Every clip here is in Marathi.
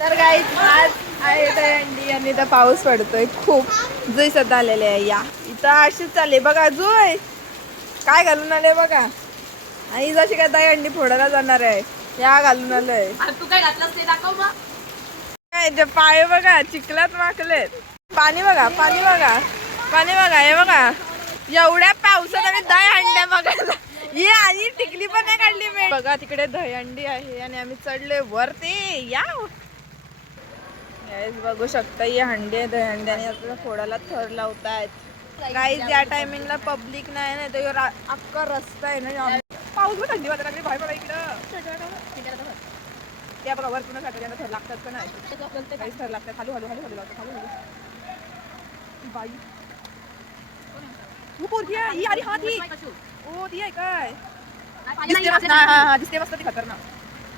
तर गाईज आज आहे दहीहंडी आणि इथं पाऊस पडतोय खूप. जुई सध्या आलेले आहे या इथं अशीच चालले बघा. जुई काय घालून आले बघा. आई जशी काय दहीहंडी फोडायला जाणार आहे या घालून आलोय. तू काय घातलास ते दाखव मग. काय पाय बघा चिखलात माकलेत. पाणी बघा पाणी बघा पाणी बघा हे बघा. एवढ्या पावसात आम्ही दहीहंड्या बघायला ही आधी टिकली पण नाही काढली मी. बघा तिकडे दहीहंडी आहे आणि आम्ही चढलोय वरती या. गाईज बघू शकता ही हंडी आहे दहीहंड्याने आपल्याला फोडायला थर लावतायत. गाईज या टायमिंगला पब्लिक नाही ना तर अख्खा रस्ता आहे ना. पाऊस पण थंडी वाजत लागली बाहेर बघा इकडं. त्या बघा वर पुन्हा साठवल्यानं थर लागतात का नाही. काहीच थर लागतात. खालू हलू हलू हलू लावतात खालू हलू. बाई तू पोरगी आहे ही आली. हा ती ओ ती आहे काय दिसते मस्त. हा दिसते मस्त ती खतरनाक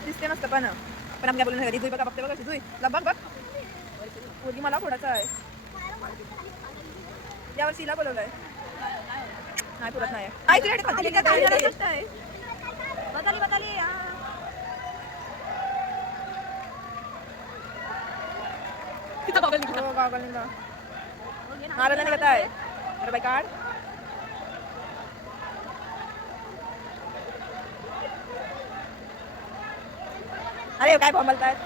दिसते मस्त. पण आम्ही काय बोलू नाही. जुई बघा बघते बघा जुई बघ बघ पोरगी मला फोडायचा आहे. यावर शिला बोलवलंय नाही पुरत नाही. मारा नाही कहता है अरे भाई काढ. अरे काय बोलतायत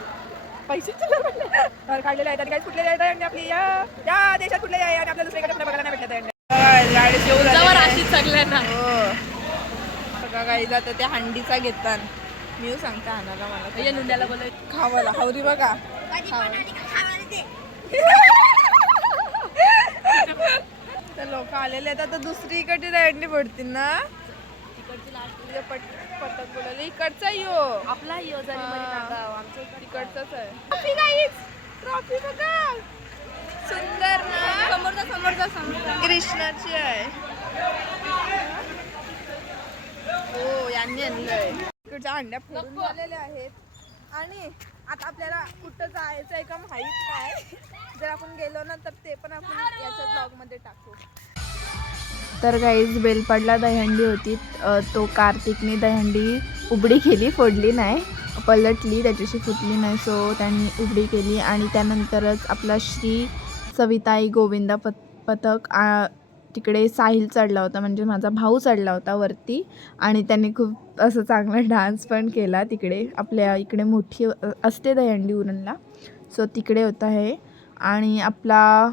पैसे काढलेले आहेत. काही कुठले आहेत आपली या देशात कुठले आहे आणि आपल्या दुसरीकडे कुठे बघायला नाही भेटत. गाडी सगळ्यांना सगळं काही जातं त्या हंडीचा घेतात. मी सांगते आणायला मला नुंद्याला बोलाय खावाला हवरी बघा. लोक आलेले आहेत आता दुसरीकडे दहीहंडी फोडतील ना. पटक बोलायला इकडचा यो आपला आमचं तिकडचाच आहे. ट्रॉफी बघा सुंदर ना. समोरचा कृष्णाची आहे. हो यांनी आणलंय. इकडच्या अंड्या फोडून झालेल्या आहेत आणि आता आपल्याला कुठं जायचं आहे का माहित नाही. जर आपण गेलो ना तर ते पण आपण याच्या ब्लॉग मध्ये टाकू. तर गाईज बेलपाडला दहीहंडी होती. तो कार्तिकने दहीहंडी उघडी केली फोडली नाही पलटली त्याच्याशी फुटली नाही. सो त्यांनी उघडी केली आणि त्यानंतरच आपला श्री सविताई गोविंदा पथक तिकडे साहिल चढला होता म्हणजे माझा भाऊ चढला होता वरती आणि त्यांनी खूप असं चांगला डान्स पण केला. तिकडे आपल्या इकडे मोठी असते दहीहंडी उरणला सो तिकडे होता हे. आणि आपला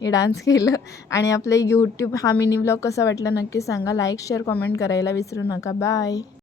हे डान्स केलं. आणि आपलं यूट्यूब हा मिनी व्लॉग कसा वाटला नक्की सांगा. लाईक शेअर कमेंट करायला विसरू नका. बाय.